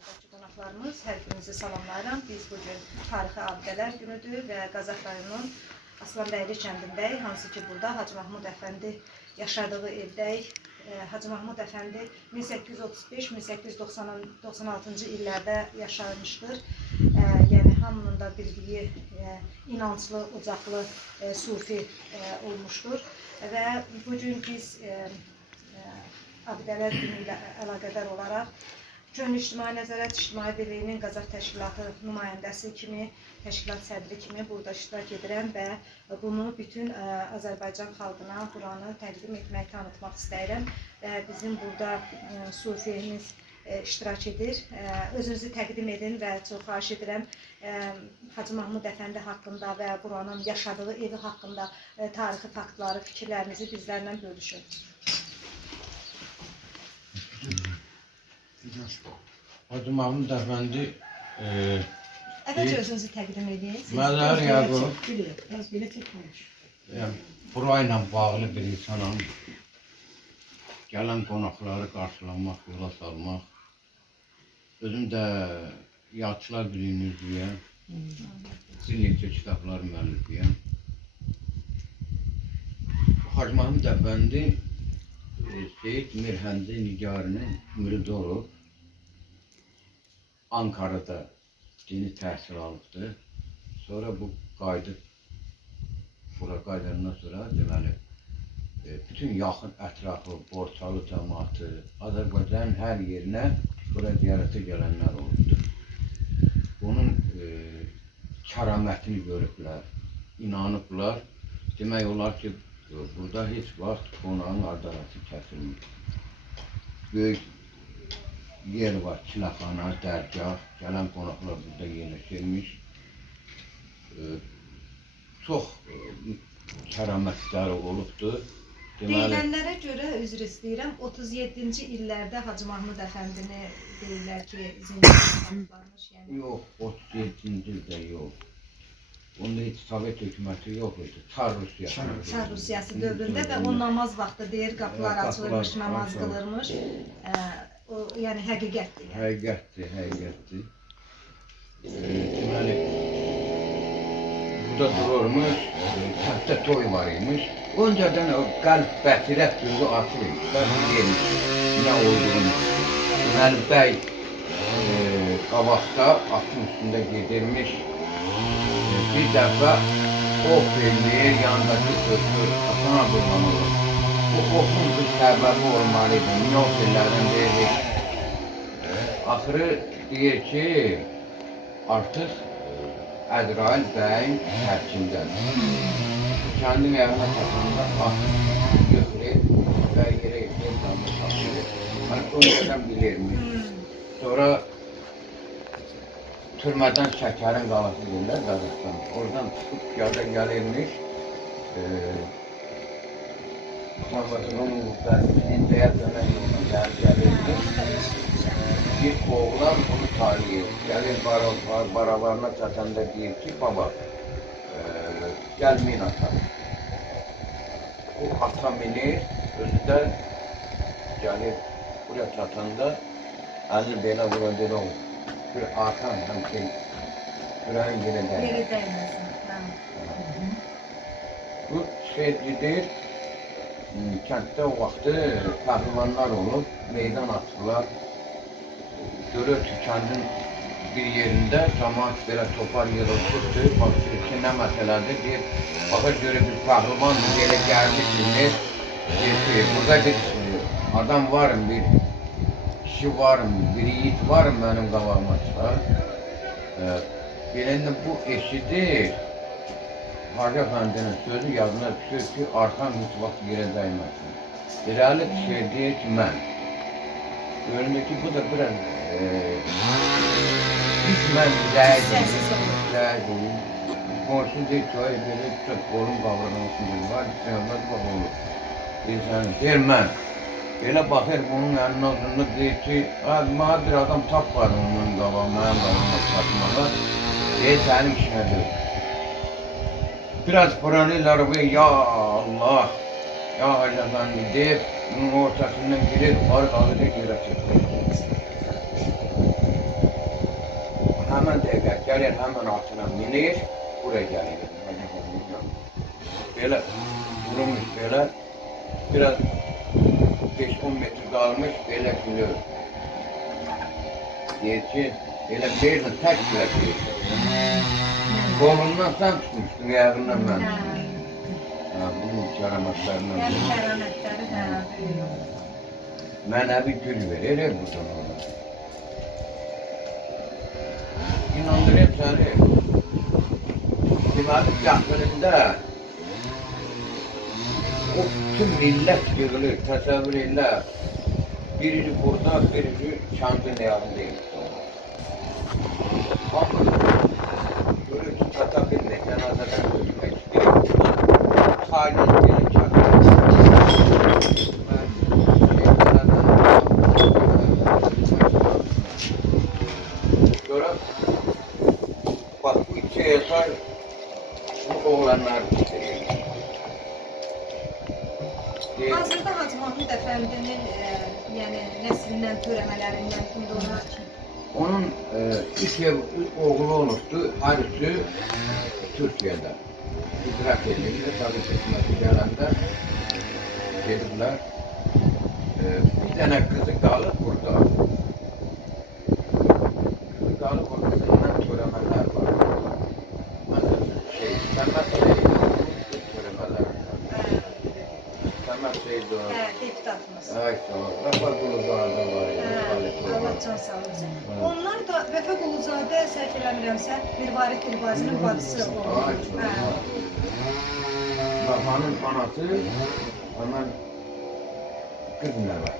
Buradakı qonaqlarımız, hər birinizi salamlayıram. Biz bugün tarixi abidələr günüdür və Qazax rayonunun Aslanbəyli kəndindəyik. Hansı ki, burada Hacı Mahmud Əfəndi yaşadığı evdəyik. Hacı Mahmud Əfəndi 1835-1896-cı illərdə yaşamışdır. Yəni, hamının da bildiyi inanclı, ocaqlı sufi olmuşdur. Və bugün biz abidələr günü ilə əlaqədar olaraq Könül İctimai Nəzarət İctimai Birliyinin Qazax Təşkilatı nümayəndəsi kimi, təşkilat sədri kimi burada iştirak edirəm və bunu bütün Azərbaycan xalqına buranı təqdim etmək, tanıtmaq istəyirəm. Bizim burada sufiyimiz iştirak edir. Özünüzü təqdim edin və çox xahiş edirəm Hacı Mahmud Əfəndi haqqında və buranın yaşadığı evi haqqında tarixi faktları, fikirlərinizi bizlərlə bölüşün. Hacı Mahmud Əfəndi Əvvəlcə özünüzü təqdim edin. Məzar Yaqub burayla bağlı bir insanam. Gələn qonaqları qarşılamaq, yola salmaq. Özüm də Yadçılar Birliyinin üzvüyəm. Bir neçə kitablar müəllifiyəm. Hacı Mahmud Əfəndi Seyid Mirhəndi Nigarinin müridi olub. Ankara'da dini təhsil alıbdır. Sonra bu qayıdıb, bura qayıdandan sonra deməli, bütün yaxın ətrafı, Borçalı cəmaatı, Azərbaycanın hər yerinə bura ziyarətə gələnlər olubdur. Onun kəramətini görüblər, inanıblar. Demək olar ki, burada heç vaxt qonağın ardarası kəsilmir. Böyük yer var, çiləxana, dərgah, gələn qonaqlar burada yerləşirmiş. Çox kəramətləri olubdur. Deyilənlərə görə, üzr istəyirəm, 37-ci illərdə Hacı Mahmud Əfəndini deyirlər ki, zindana saxlanmış. Yox, 37-ci ildə yox. Onda heç Sovet hökuməti yox idi, Çar Rusiyası. Çar Rusiyası dövründə və o namaz vaxtı deyir, qapılar açılırmış, namaz qılırmış. O, yəni həqiqətdir. Həqiqətdir. Deməli, burada dururmuş, kənddə toy var imiş. Öncədən o qəlb bətirət gözü açılıymış, bilirmiş nə olduğunu. Deməli, bəy qabaqda atın üstündə gedirmiş. Bir dəfə ox eləyir, yanındakı sözü atana durman olur. Bu oxun bir səbəbi olmalıydı, niyə ox ellərdən deyir. Axırı deyir ki, artıq Əzrail bəyin tərkindədir. Kəndin əvinə çatanda at götürür və yerə edir, damla tapılır. Hani öncədən bilirmiş. Sonra türmədən şəkərin qalası deyirlər Qazaxdan. Oradan çıxıb yada gəlirmiş. Sabahının İndiyyə dönən yoluna gəlirmiş. Bir oğlan bunu tanıyır. Gəlir baralarına çatanda deyir ki, baba, gəl min atam. O ata minir, özü də gəlir buraya çatanda əlini belə vura deyir oğul. Bir arxan həm şey, ürəyin yerə dəyməsin. Bu şey gedir, kənddə o vaxtı pəhlivanlar olub, meydan atırlar. Görür ki, kəndin bir yerində cəmaat belə topar yığılmışdır, baxır ki, nə məsələdir, deyir, baxır görür bir pəhlivandır, belə gəlmişsiniz, deyir ki, burada bir adam varım, bir kişi varım, bir yiğit varım mənim qabağıma çıxar. Belində bu eşidir, Hacı Əfəndinin sözü yadına düşür ki, arxan heç vaxt yerə dəyməsin. İrəli şey deyir ki, mən. Görünür ki, bu da biraz düşmən rəydir. Qonşun deyir ki, ay belə çox qolum qavranamışsın deyir, var, istəyəməz bax olur. Deyir mən. Belə baxır bunun əlinin altında deyir ki, mənə bir adam tapmadı onun qabağına, mənim qabağıma çatmağa. Deyir, sənin işinə deyir. Biraz fırlanırlar ve ya Allah, ya Hacı Əfəndi deyib, bunun ortasından girir, yukarı qalacaq yerə çəkir. hemen dəqiqə gəlir, hemen altına minir, buraya gəlir. Belə durmuş, belə biraz 5-10 metr qalmış, belə gülür. Deyir ki, elə verirsən, tək belə deyir. Kolundan sən tutmuşdun, ayağından mən. Bunun kəramatlarından. Yəni kəramətləri duyuyor. Mənəvi gül verir buradan ona. İnandırayım səni. Deməli, yaxınında o bütün millət yığılır, təsəvvür elə. Birisi burada, birisi şansın ayağındayım. Bakın, görür ki, çata bilmək, cənazədən gözümək istəyir. Taylan gəlin çatır. Sonra, bak bu iki yeter, bu oğlanlar istəyir. Hazırda Hacı Mahmud Əfəndinin yəni nəslindən, törəmələrindən kimdə onlar ki? Onun üç oğlu olmuştu, her üçü Türkiye'de. İdrak edildi, tabii seçmesi gelende gelirler. Bir tane kızı kalıp burada. Kızı kalıp ortasından töremeler var. Mesela Mehmet töremeler var. Mehmet Seydo. Deputatımız. Ay sağ ol. Rafa Guluzadə var ya. Allah can sağlırsın. Onlar da Vəfa Quluzadə, səhv eləmirəmsə, Mirvarid Dilbazinin bacısı Ay oldu. sağ ol. Babanın anası hemen kız ne var?